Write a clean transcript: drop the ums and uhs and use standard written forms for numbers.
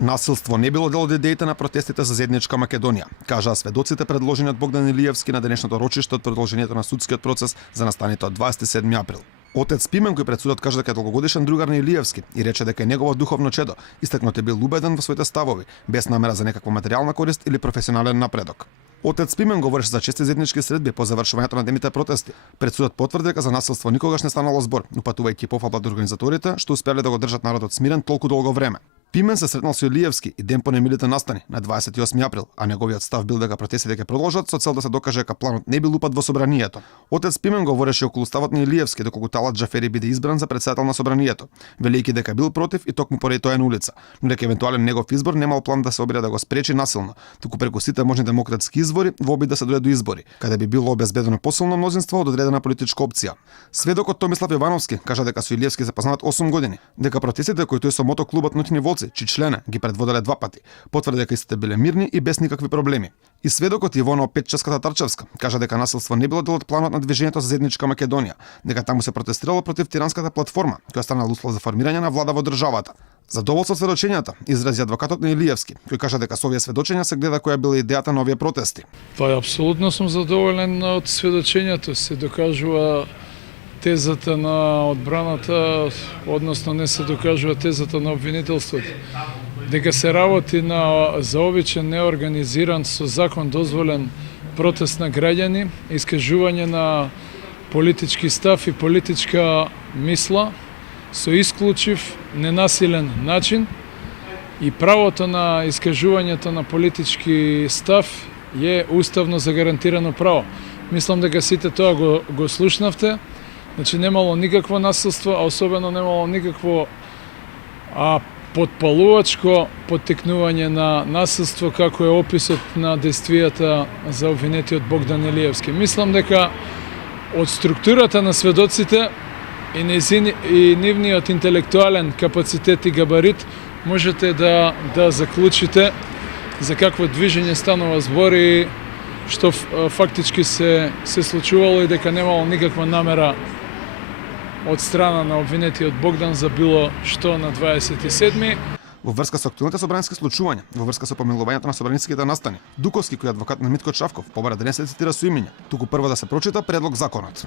Насилство не било дел од идеите на протестите за заедничка Македонија, кажаа сведоците предложени од Богдан Илиевски на денешното рочиште од продолжението на судскиот процес за настаните од 27 април. Отец Пимен, кој пред судот кажа дека е долгогодишен другар на Илиевски и рече дека е негово духовно чедо, истакнато е бил убеден во своите ставови, без намера за некаква материјална корист или професионален напредок. Отец Пимен говореше за чести заеднички средби по завршувањето на демите протести. Пред судот потврди дека за насилство никогаш не станало збор, упатувајќи пофалба до организаторите што успеале да го држат народот смирен толку долго време. Пимен се сретнал со Илиевски и ден по немилите настани на 28 април, а неговиот став бил дека протестите ќе продолжат со цел да се докаже дека планот не бил упат во собранието. Отец Пимен говореше околу ставот на Илиевски доколку Талат Џафери биде избран за председател на собранието, велејќи дека бил против и токму поради тоа на улица, но дека евентуален негов избор немал план да се обиде да го спречи насилно, туку преку сите можни демократски извори во обид да се дојде до избори, каде би било обезбедено посилно мнозинство од одредена политичка опција. Сведокот Томислав Јовановски кажа дека со Илиевски се познаваат 8 години, дека протестите кои тој со мотоклубот Ноќни волци, чии члена ги предводеле 2 пати, потврди дека истите биле мирни и без никакви проблеми. И сведокот Ивано Петчевската Тарчевска кажа дека насилство не било дел од планот на движењето за заедничка Македонија, дека таму се протестирало против тиранската платформа, која станала услов за формирање на влада во државата. Задоволство од сведочењата изрази адвокатот на Илиевски, кој кажа дека со овие сведочења се гледа која била идејата на овие протести. Па апсолутно сум задоволен од сведочењето, се докажува тезата на одбраната, односно не се докажува тезата на обвинителството. Дека се работи на заобичен, неорганизиран, со закон дозволен протест на граѓани, искажување на политички став и политичка мисла со исклучив, ненасилен начин и правото на искажувањето на политички став е уставно загарантирано право. Мислам дека сите тоа го слушнавте. Значи немало никакво насилство, а особено немало никакво подпалувачко поттикнување на насилство како е описот на действијата за обвинетиот Богдан Илиевски. Мислам дека од структурата на сведоците и нивниот интелектуален капацитет и габарит можете да заклучите за какво движење станува збор и што фактички се случувало и дека немало никаква намера од страна на обвинетиот Богдан за било што на 27. Во врска со актуелните собрански случувања, во врска со помилувањето на собраниските настани, Дуковски, кој е адвокат на Митко Чавков, побара да не се цитира со имиња, туку прво да се прочита предлог законот.